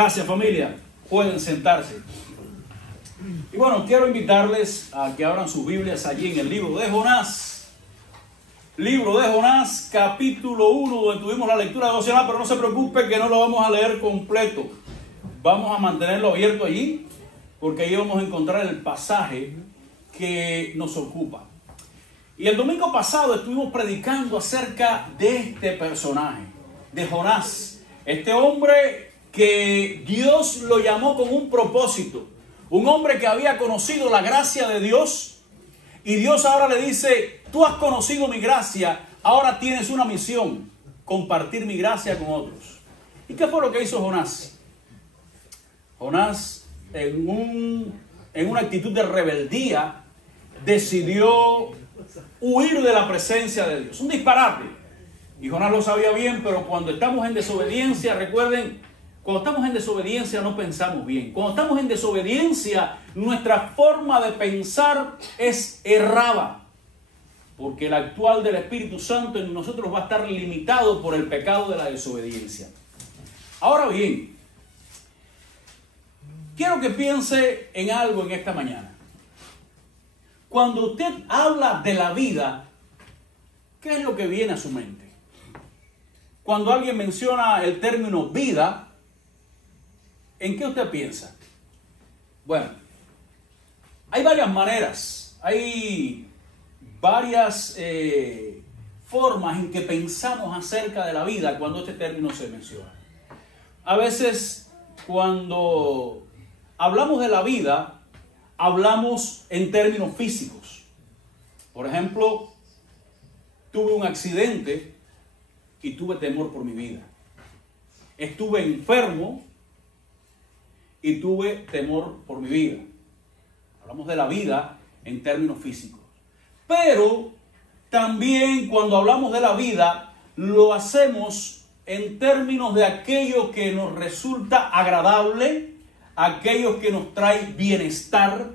Gracias, familia. Pueden sentarse. Y bueno, quiero invitarles a que abran sus Biblias allí en el libro de Jonás. Libro de Jonás, capítulo 1, donde tuvimos la lectura devocional, pero no se preocupe que no lo vamos a leer completo. Vamos a mantenerlo abierto allí, porque ahí vamos a encontrar el pasaje que nos ocupa. Y el domingo pasado estuvimos predicando acerca de este personaje, de Jonás. Este hombre que Dios lo llamó con un propósito. Un hombre que había conocido la gracia de Dios. Y Dios ahora le dice, tú has conocido mi gracia, ahora tienes una misión, compartir mi gracia con otros. ¿Y qué fue lo que hizo Jonás? Jonás, en una actitud de rebeldía, decidió huir de la presencia de Dios. Un disparate. Y Jonás lo sabía bien, pero cuando estamos en desobediencia, recuerden, cuando estamos en desobediencia no pensamos bien. Cuando estamos en desobediencia, nuestra forma de pensar es errada. Porque el actual del Espíritu Santo en nosotros va a estar limitado por el pecado de la desobediencia. Ahora bien, quiero que piense en algo en esta mañana. Cuando usted habla de la vida, ¿qué es lo que viene a su mente? Cuando alguien menciona el término vida, ¿en qué usted piensa? Bueno, hay varias maneras, hay varias formas en que pensamos acerca de la vida cuando este término se menciona. A veces, cuando hablamos de la vida, hablamos en términos físicos. Por ejemplo, tuve un accidente y tuve temor por mi vida. Estuve enfermo y tuve temor por mi vida. Hablamos de la vida en términos físicos. Pero también cuando hablamos de la vida, lo hacemos en términos de aquello que nos resulta agradable, aquello que nos trae bienestar,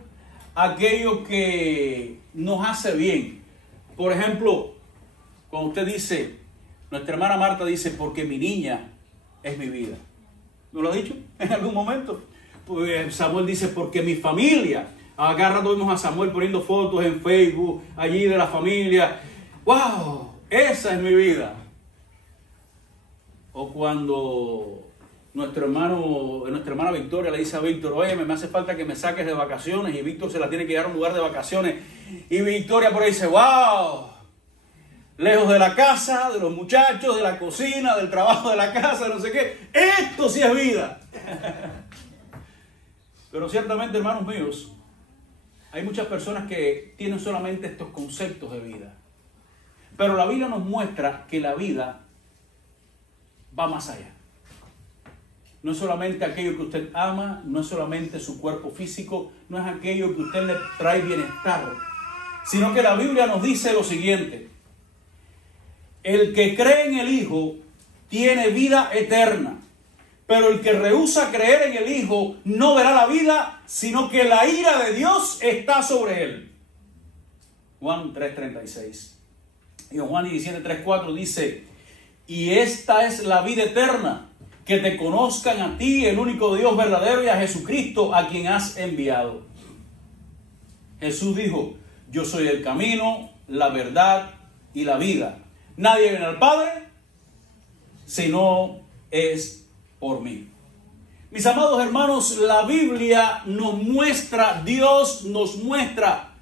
aquello que nos hace bien. Por ejemplo, cuando usted dice, nuestra hermana Marta dice, porque mi niña es mi vida. ¿No lo ha dicho en algún momento? Pues Samuel dice, porque mi familia. Acá rato vemos a Samuel poniendo fotos en Facebook, allí de la familia. ¡Wow! Esa es mi vida. O cuando nuestra hermana Victoria le dice a Víctor, oye, me hace falta que me saques de vacaciones, y Víctor se la tiene que llevar a un lugar de vacaciones, y Victoria por ahí dice, wow, lejos de la casa, de los muchachos, de la cocina, del trabajo de la casa, no sé qué, esto sí es vida. Pero ciertamente, hermanos míos, hay muchas personas que tienen solamente estos conceptos de vida, pero la Biblia nos muestra que la vida va más allá. No es solamente aquello que usted ama, no es solamente su cuerpo físico, no es aquello que usted le trae bienestar, sino que la Biblia nos dice lo siguiente: el que cree en el Hijo tiene vida eterna, pero el que rehúsa creer en el Hijo no verá la vida, sino que la ira de Dios está sobre él. Juan 3:36. Y en Juan 17:3-4 dice, y esta es la vida eterna, que te conozcan a ti, el único Dios verdadero, y a Jesucristo, a quien has enviado. Jesús dijo, yo soy el camino, la verdad y la vida. Nadie viene al Padre si no es por mí. Mis amados hermanos, la Biblia nos muestra, Dios nos muestra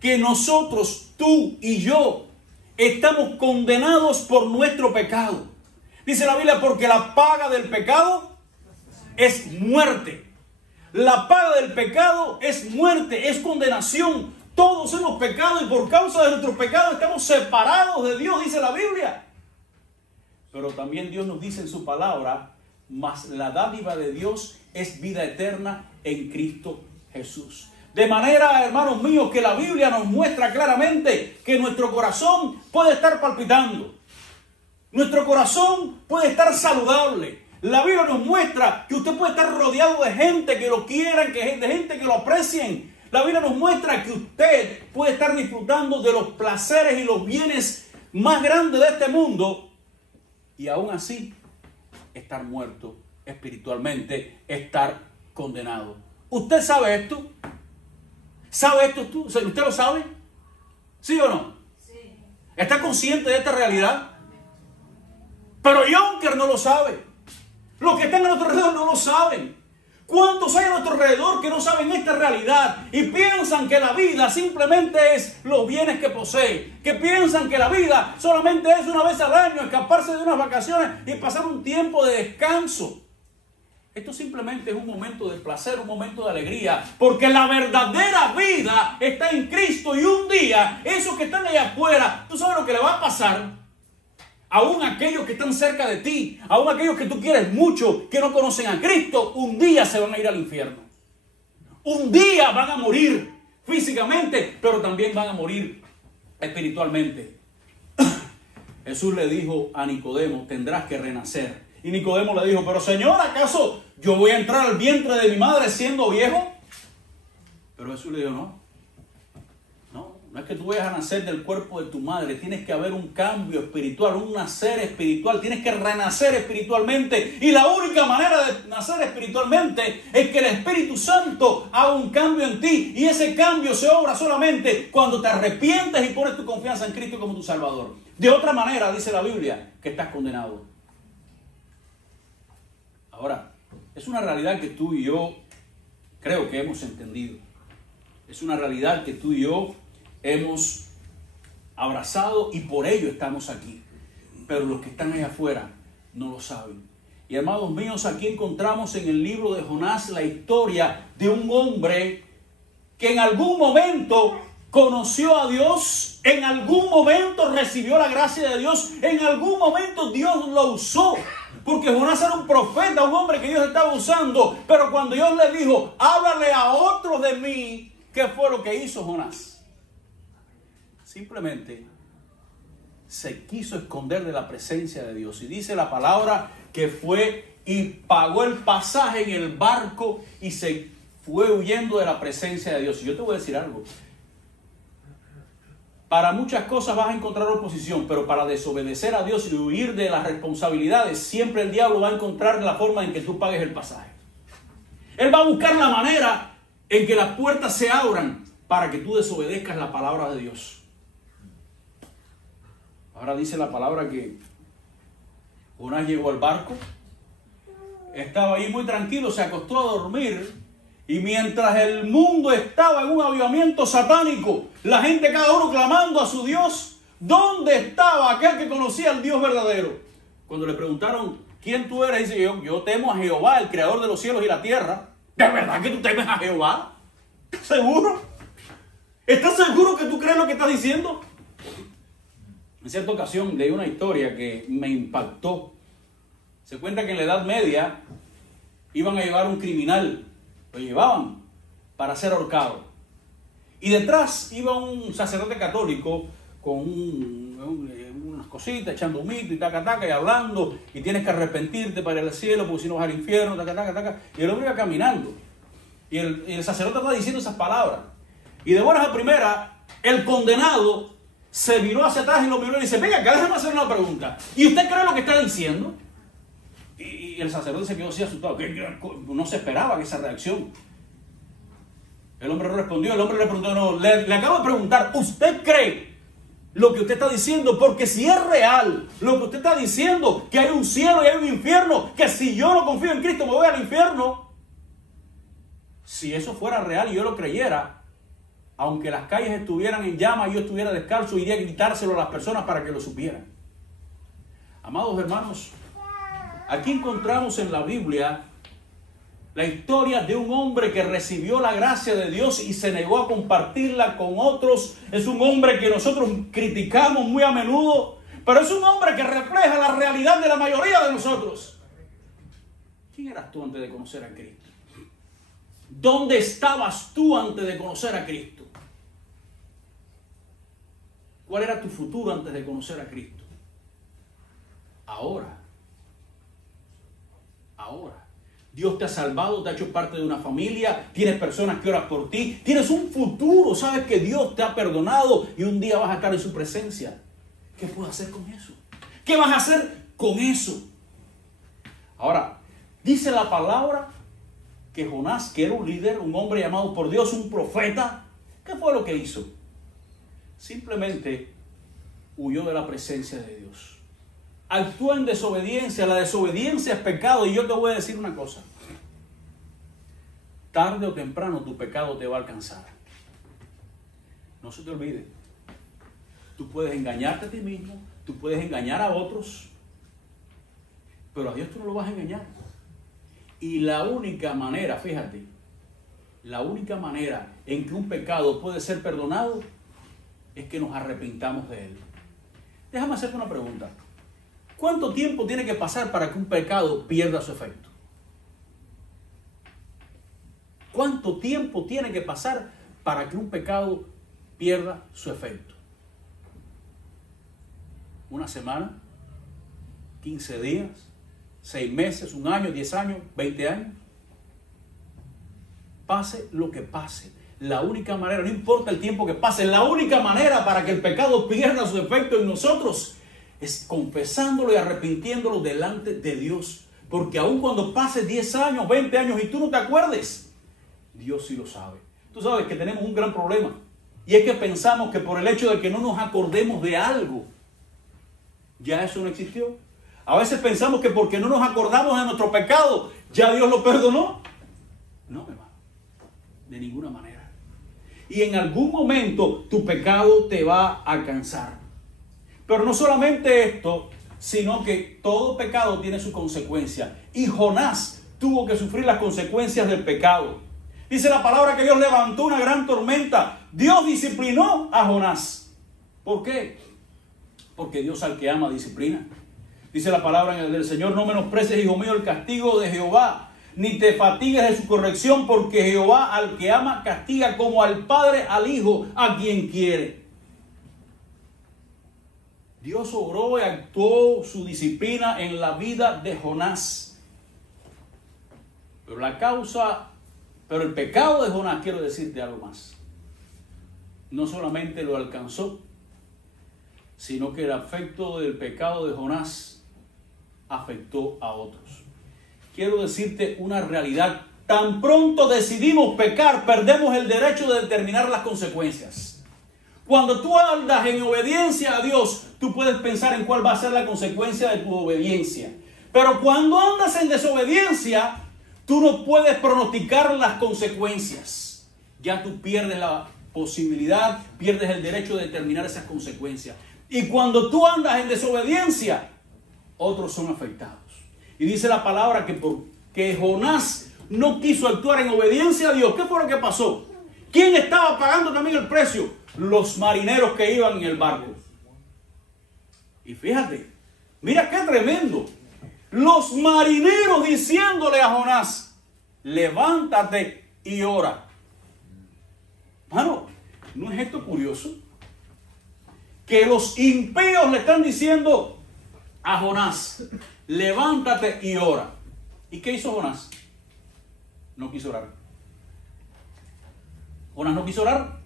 que nosotros, tú y yo, estamos condenados por nuestro pecado. Dice la Biblia, porque la paga del pecado es muerte. La paga del pecado es muerte, es condenación. Todos hemos pecado y por causa de nuestros pecados estamos separados de Dios, dice la Biblia. Pero también Dios nos dice en su palabra, mas la dádiva de Dios es vida eterna en Cristo Jesús. De manera, hermanos míos, que la Biblia nos muestra claramente que nuestro corazón puede estar palpitando. Nuestro corazón puede estar saludable. La Biblia nos muestra que usted puede estar rodeado de gente que lo quieran, de gente que lo aprecien. La Biblia nos muestra que usted puede estar disfrutando de los placeres y los bienes más grandes de este mundo y aún así estar muerto espiritualmente estar condenado. ¿Usted sabe esto? ¿Sabe esto tú? ¿Usted lo sabe? ¿Sí o no? Sí. ¿Está consciente de esta realidad? Pero Jonker no lo sabe. Los que están a nuestro alrededor no lo saben. ¿Cuántos hay a nuestro alrededor que no saben esta realidad y piensan que la vida simplemente es los bienes que posee? Que piensan que la vida solamente es una vez al año, escaparse de unas vacaciones y pasar un tiempo de descanso. Esto simplemente es un momento de placer, un momento de alegría, porque la verdadera vida está en Cristo y un día, esos que están allá afuera, tú sabes lo que le va a pasar. Aún aquellos que están cerca de ti, aún aquellos que tú quieres mucho, que no conocen a Cristo, un día se van a ir al infierno. Un día van a morir físicamente, pero también van a morir espiritualmente. Jesús le dijo a Nicodemo, tendrás que renacer. Y Nicodemo le dijo, pero Señor, ¿acaso yo voy a entrar al vientre de mi madre siendo viejo? Pero Jesús le dijo, no es que tú vayas a nacer del cuerpo de tu madre, tienes que haber un cambio espiritual, un nacer espiritual, tienes que renacer espiritualmente. Y la única manera de nacer espiritualmente es que el Espíritu Santo haga un cambio en ti. Y ese cambio se obra solamente cuando te arrepientes y pones tu confianza en Cristo como tu Salvador. De otra manera, dice la Biblia, que estás condenado. Ahora, es una realidad que tú y yo creo que hemos entendido. Es una realidad que tú y yo hemos abrazado y por ello estamos aquí. Pero los que están allá afuera no lo saben. Y hermanos míos, aquí encontramos en el libro de Jonás la historia de un hombre que en algún momento conoció a Dios, en algún momento recibió la gracia de Dios, en algún momento Dios lo usó. Porque Jonás era un profeta, un hombre que Dios estaba usando. Pero cuando Dios le dijo, háblale a otro de mí, ¿qué fue lo que hizo Jonás? Simplemente se quiso esconder de la presencia de Dios. Y dice la palabra que fue y pagó el pasaje en el barco y se fue huyendo de la presencia de Dios. Y yo te voy a decir algo. Para muchas cosas vas a encontrar oposición, pero para desobedecer a Dios y huir de las responsabilidades, siempre el diablo va a encontrar la forma en que tú pagues el pasaje. Él va a buscar la manera en que las puertas se abran para que tú desobedezcas la palabra de Dios. Ahora dice la palabra que Jonás llegó al barco, estaba ahí muy tranquilo, se acostó a dormir. Y mientras el mundo estaba en un avivamiento satánico, la gente cada uno clamando a su Dios, ¿dónde estaba aquel que conocía al Dios verdadero? Cuando le preguntaron, ¿quién tú eres? Dice, yo temo a Jehová, el creador de los cielos y la tierra. ¿De verdad que tú temes a Jehová? ¿Estás seguro? ¿Estás seguro que tú crees lo que estás diciendo? En cierta ocasión leí una historia que me impactó. Se cuenta que en la Edad Media iban a llevar un criminal. Lo llevaban para ser ahorcado. Y detrás iba un sacerdote católico con unas cositas, echando humito y taca, y hablando, y tienes que arrepentirte para ir al cielo, porque si no vas al infierno, taca. Y el hombre iba caminando. Y el sacerdote estaba diciendo esas palabras. Y de buenas a primeras, el condenado se viró hacia atrás y lo miró y dice, venga, acá déjame hacer una pregunta. ¿Y usted cree lo que está diciendo? Y el sacerdote se quedó así asustado, que no se esperaba esa reacción. El hombre no respondió, el hombre le preguntó, no, le acabo de preguntar, ¿usted cree lo que usted está diciendo? Porque si es real lo que usted está diciendo, que hay un cielo y hay un infierno, que si yo no confío en Cristo me voy al infierno. Si eso fuera real y yo lo creyera, aunque las calles estuvieran en llamas y yo estuviera descalzo, iría a gritárselo a las personas para que lo supieran. Amados hermanos, aquí encontramos en la Biblia la historia de un hombre que recibió la gracia de Dios y se negó a compartirla con otros. Es un hombre que nosotros criticamos muy a menudo, pero es un hombre que refleja la realidad de la mayoría de nosotros. ¿Quién eras tú antes de conocer a Cristo? ¿Dónde estabas tú antes de conocer a Cristo? ¿Cuál era tu futuro antes de conocer a Cristo? Ahora. Dios te ha salvado, te ha hecho parte de una familia, tienes personas que oran por ti, tienes un futuro, sabes que Dios te ha perdonado y un día vas a estar en su presencia. ¿Qué puedes hacer con eso? ¿Qué vas a hacer con eso? Ahora, Dice la palabra que Jonás, que era un líder, un hombre llamado por Dios, un profeta, ¿qué fue lo que hizo? Simplemente huyó de la presencia de Dios. Actuó en desobediencia. La desobediencia es pecado. Y yo te voy a decir una cosa. Tarde o temprano tu pecado te va a alcanzar. No se te olvide. Tú puedes engañarte a ti mismo. Tú puedes engañar a otros. Pero a Dios tú no lo vas a engañar. Y la única manera, fíjate, la única manera en que un pecado puede ser perdonado es que nos arrepintamos de él. Déjame hacerte una pregunta. ¿Cuánto tiempo tiene que pasar para que un pecado pierda su efecto? ¿Cuánto tiempo tiene que pasar para que un pecado pierda su efecto? ¿Una semana? ¿15 días? 6 meses, 1 año, 10 años, 20 años. Pase lo que pase, la única manera, no importa el tiempo que pase, la única manera para que el pecado pierda su efecto en nosotros es confesándolo y arrepintiéndolo delante de Dios. Porque aun cuando pase 10 años, 20 años y tú no te acuerdes, Dios sí lo sabe. Tú sabes que tenemos un gran problema. Y es que pensamos que por el hecho de que no nos acordemos de algo, ya eso no existió. A veces pensamos que porque no nos acordamos de nuestro pecado, ya Dios lo perdonó. No, mi hermano, de ninguna manera. Y en algún momento tu pecado te va a alcanzar. Pero no solamente esto, sino que todo pecado tiene su consecuencia. Y Jonás tuvo que sufrir las consecuencias del pecado. Dice la palabra que Dios levantó una gran tormenta. Dios disciplinó a Jonás. ¿Por qué? Porque Dios al que ama disciplina. Dice la palabra en el del Señor: no menosprecies, hijo mío, el castigo de Jehová, ni te fatigues de su corrección, porque Jehová al que ama castiga, como al padre al hijo a quien quiere. Dios obró y actuó su disciplina en la vida de Jonás. Pero el pecado de Jonás, quiero decirte algo más. No solamente lo alcanzó, sino que el efecto del pecado de Jonás afectó a otros. Quiero decirte una realidad. Tan pronto decidimos pecar, perdemos el derecho de determinar las consecuencias. Cuando tú andas en obediencia a Dios, tú puedes pensar en cuál va a ser la consecuencia de tu obediencia. Pero cuando andas en desobediencia, tú no puedes pronosticar las consecuencias. Ya tú pierdes la posibilidad, pierdes el derecho de determinar esas consecuencias. Y cuando tú andas en desobediencia, otros son afectados. Y dice la palabra que porque Jonás no quiso actuar en obediencia a Dios, ¿qué fue lo que pasó? ¿Quién estaba pagando también el precio? Los marineros que iban en el barco. Y fíjate, mira qué tremendo. Los marineros diciéndole a Jonás: levántate y ora. Mano, ¿no es esto curioso? Que los impíos le están diciendo a Jonás: levántate y ora. ¿Y qué hizo Jonás? No quiso orar. Jonás no quiso orar.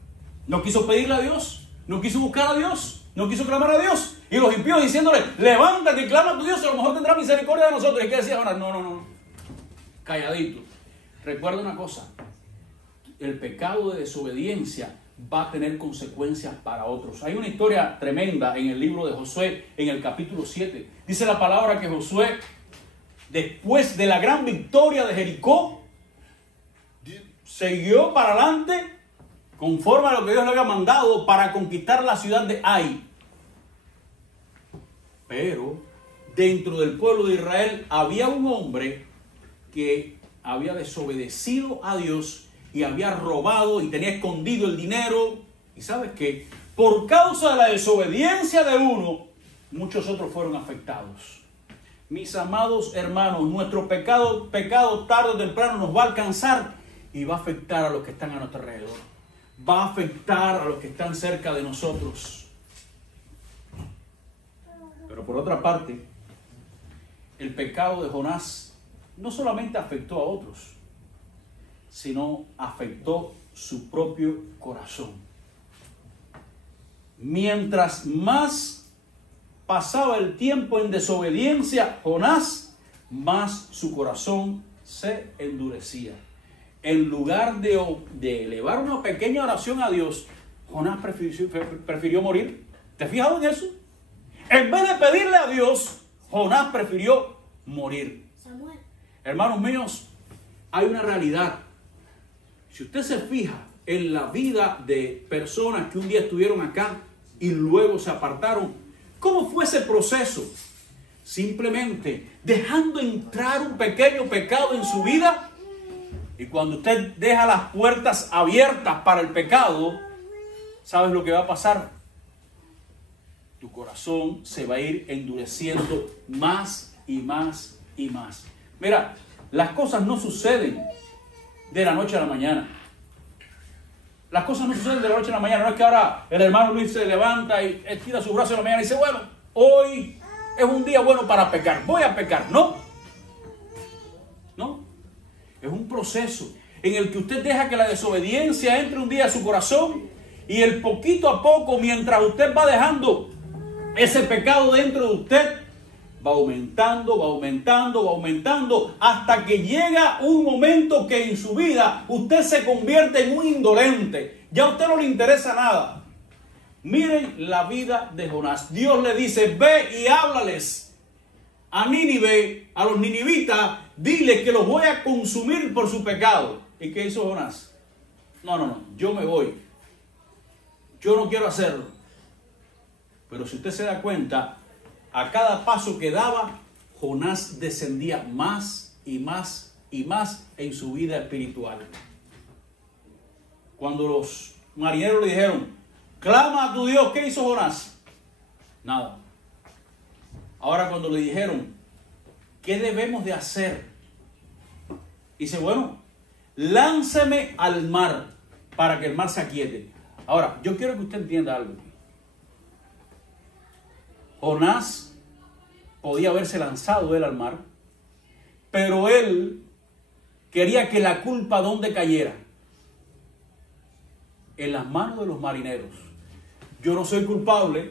No quiso pedirle a Dios. No quiso buscar a Dios. No quiso clamar a Dios. Y los impíos diciéndole: levántate y clama a tu Dios, a lo mejor tendrá misericordia de nosotros. ¿Y qué decía Jonás? No. Calladito. Recuerda una cosa. El pecado de desobediencia va a tener consecuencias para otros. Hay una historia tremenda en el libro de Josué, en el capítulo 7. Dice la palabra que Josué, después de la gran victoria de Jericó, siguió para adelante conforme a lo que Dios le había mandado para conquistar la ciudad de Ai. Pero dentro del pueblo de Israel había un hombre que había desobedecido a Dios y había robado y tenía escondido el dinero. ¿Y sabes qué? Por causa de la desobediencia de uno, muchos otros fueron afectados. Mis amados hermanos, nuestro pecado tarde o temprano nos va a alcanzar y va a afectar a los que están a nuestro alrededor. Va a afectar a los que están cerca de nosotros. Pero por otra parte, el pecado de Jonás no solamente afectó a otros, sino afectó su propio corazón. Mientras más pasaba el tiempo en desobediencia, Jonás, más su corazón se endurecía. En lugar de elevar una pequeña oración a Dios, Jonás prefirió morir. ¿Te has fijado en eso? En vez de pedirle a Dios, Jonás prefirió morir. Samuel. Hermanos míos, hay una realidad. Si usted se fija en la vida de personas que un día estuvieron acá y luego se apartaron, ¿cómo fue ese proceso? Simplemente dejando entrar un pequeño pecado en su vida. Y cuando usted deja las puertas abiertas para el pecado, ¿sabes lo que va a pasar? Tu corazón se va a ir endureciendo más y más y más. Mira, las cosas no suceden de la noche a la mañana. Las cosas no suceden de la noche a la mañana. No es que ahora el hermano Luis se levanta y estira sus brazos en la mañana y dice, bueno, hoy es un día bueno para pecar, voy a pecar. No. No. Es un proceso en el que usted deja que la desobediencia entre un día a su corazón y el poquito a poco, mientras usted va dejando ese pecado dentro de usted, va aumentando, va aumentando, va aumentando, hasta que llega un momento que en su vida usted se convierte en un indolente. Ya a usted no le interesa nada. Miren la vida de Jonás. Dios le dice, ve y háblales a Nínive, a los ninivitas, dile que los voy a consumir por su pecado. ¿Y qué hizo Jonás? No, yo me voy. Yo no quiero hacerlo. Pero si usted se da cuenta, a cada paso que daba, Jonás descendía más y más y más en su vida espiritual. Cuando los marineros le dijeron, clama a tu Dios, ¿qué hizo Jonás? Nada. Ahora cuando le dijeron, ¿qué debemos de hacer? Dice, bueno, lánceme al mar para que el mar se aquiete. Ahora, yo quiero que usted entienda algo. Jonás podía haberse lanzado él al mar, pero él quería que la culpa ¿dónde cayera? En las manos de los marineros. Yo no soy culpable,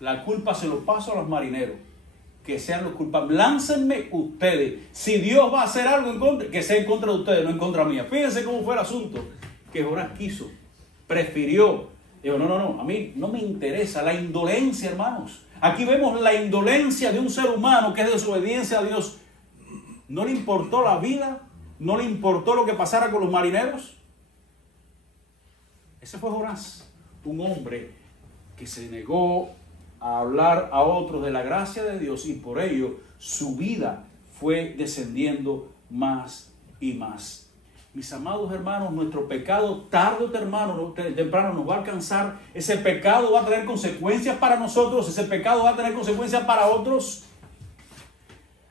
la culpa se lo paso a los marineros, que sean los culpables. Láncenme ustedes. Si Dios va a hacer algo en contra, que sea en contra de ustedes, no en contra mía. Fíjense cómo fue el asunto, que Jonás quiso, prefirió. Digo, no, a mí no me interesa la indolencia, hermanos. Aquí vemos la indolencia de un ser humano que es desobediencia a Dios. ¿No le importó la vida? ¿No le importó lo que pasara con los marineros? Ese fue Jonás, un hombre que se negó a hablar a otros de la gracia de Dios y por ello su vida fue descendiendo más y más. Mis amados hermanos, nuestro pecado tarde o temprano nos va a alcanzar. Ese pecado va a tener consecuencias para nosotros, ese pecado va a tener consecuencias para otros.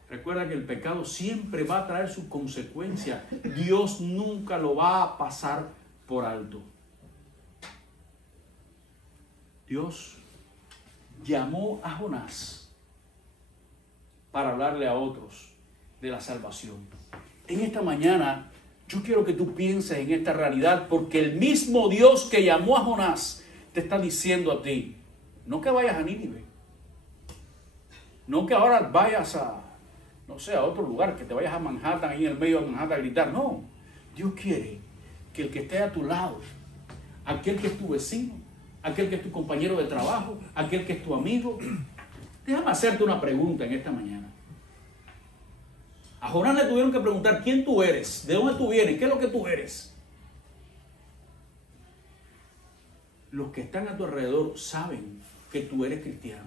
Recuerda que el pecado siempre va a traer sus consecuencias. Dios nunca lo va a pasar por alto. Dios llamó a Jonás para hablarle a otros de la salvación. En esta mañana yo quiero que tú pienses en esta realidad, porque el mismo Dios que llamó a Jonás te está diciendo a ti, no que vayas a Nínive, no que ahora vayas a, no sé, a otro lugar, que te vayas a Manhattan, ahí en el medio de Manhattan a gritar. No, Dios quiere que el que esté a tu lado, aquel que es tu vecino, aquel que es tu compañero de trabajo, aquel que es tu amigo. Déjame hacerte una pregunta en esta mañana. A Jonás le tuvieron que preguntar quién tú eres, de dónde tú vienes, qué es lo que tú eres. Los que están a tu alrededor saben que tú eres cristiano.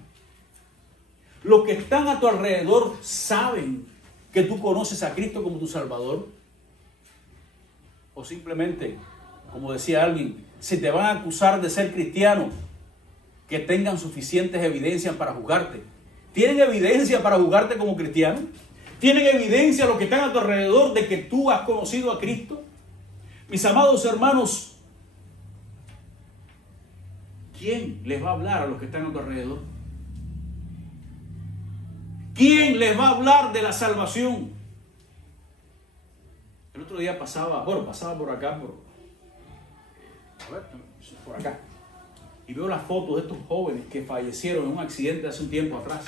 Los que están a tu alrededor saben que tú conoces a Cristo como tu Salvador. O simplemente, como decía alguien, si te van a acusar de ser cristiano, que tengan suficientes evidencias para juzgarte. ¿Tienen evidencia para juzgarte como cristiano? ¿Tienen evidencia los que están a tu alrededor de que tú has conocido a Cristo? Mis amados hermanos, ¿quién les va a hablar a los que están a tu alrededor? ¿Quién les va a hablar de la salvación? El otro día pasaba por acá, por acá, y veo las fotos de estos jóvenes que fallecieron en un accidente hace un tiempo atrás.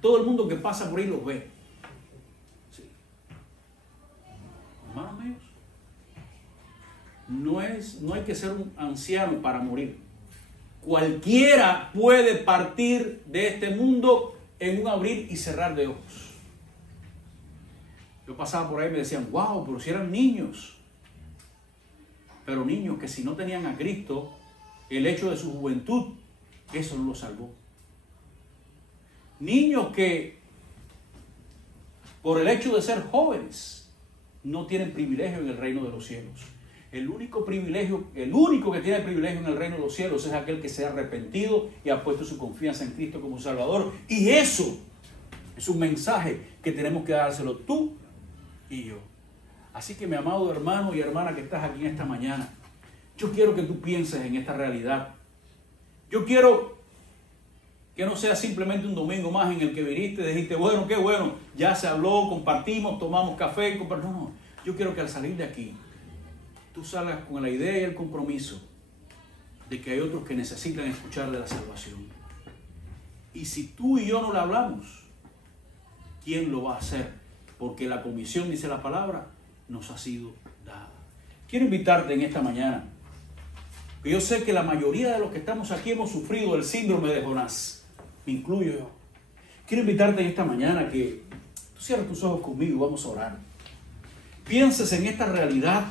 Todo el mundo que pasa por ahí los ve. no hay que ser un anciano para morir. Cualquiera puede partir de este mundo en un abrir y cerrar de ojos. Yo pasaba por ahí y me decían, wow, pero si eran niños. Pero niños que si no tenían a Cristo, el hecho de su juventud, eso no los salvó. Niños que por el hecho de ser jóvenes no tienen privilegio en el reino de los cielos. El único que tiene privilegio en el reino de los cielos es aquel que se ha arrepentido y ha puesto su confianza en Cristo como Salvador. Y eso es un mensaje que tenemos que dárselo tú y yo. Así que mi amado hermano y hermana que estás aquí en esta mañana, yo quiero que tú pienses en esta realidad. Yo quiero que no sea simplemente un domingo más en el que viniste, dijiste, bueno, qué bueno, ya se habló, compartimos, tomamos café, no. Yo quiero que al salir de aquí, tú salgas con la idea y el compromiso de que hay otros que necesitan escuchar de la salvación. Y si tú y yo no le hablamos, ¿quién lo va a hacer? Porque la comisión, dice la palabra, nos ha sido dada. Quiero invitarte en esta mañana, que yo sé que la mayoría de los que estamos aquí hemos sufrido el síndrome de Jonás. Me incluyo yo. Quiero invitarte en esta mañana que tú cierres tus ojos conmigo y vamos a orar. Pienses en esta realidad.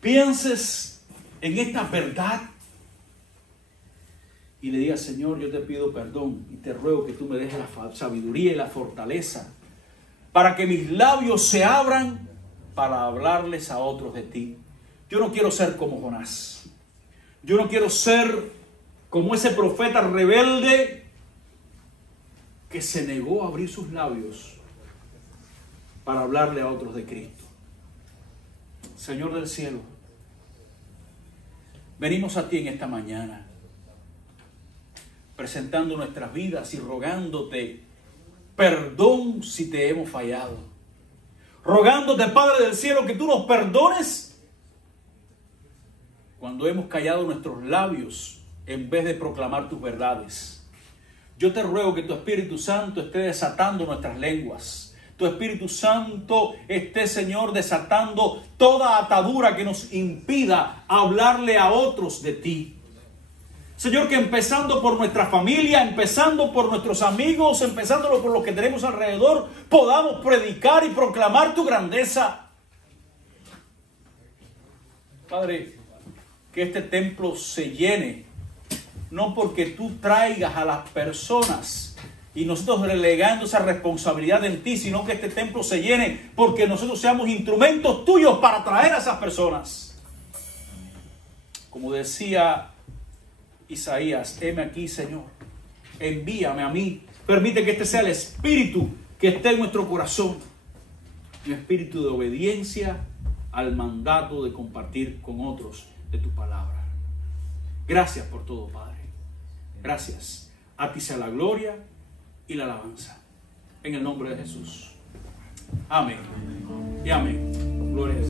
Pienses en esta verdad. Y le digas, Señor, yo te pido perdón y te ruego que tú me dejes la sabiduría y la fortaleza para que mis labios se abran para hablarles a otros de ti. Yo no quiero ser como Jonás. Yo no quiero ser como ese profeta rebelde que se negó a abrir sus labios para hablarle a otros de Cristo. Señor del cielo, venimos a ti en esta mañana, presentando nuestras vidas y rogándote perdón si te hemos fallado. Rogándote, Padre del cielo, que tú nos perdones cuando hemos callado nuestros labios en vez de proclamar tus verdades. Yo te ruego que tu Espíritu Santo esté desatando nuestras lenguas. Tu Espíritu Santo esté, Señor, desatando toda atadura que nos impida hablarle a otros de ti. Señor, que empezando por nuestra familia, empezando por nuestros amigos, empezándolo por los que tenemos alrededor, podamos predicar y proclamar tu grandeza. Padre, que este templo se llene, no porque tú traigas a las personas y nosotros relegando esa responsabilidad en ti, sino que este templo se llene porque nosotros seamos instrumentos tuyos para traer a esas personas. Como decía Isaías, heme aquí, Señor, envíame a mí. Permite que este sea el espíritu que esté en nuestro corazón, un espíritu de obediencia al mandato de compartir con otros de tu palabra. Gracias por todo, Padre. Gracias. A ti sea la gloria y la alabanza. En el nombre de Jesús. Amén. Y amén. Gloria a Dios.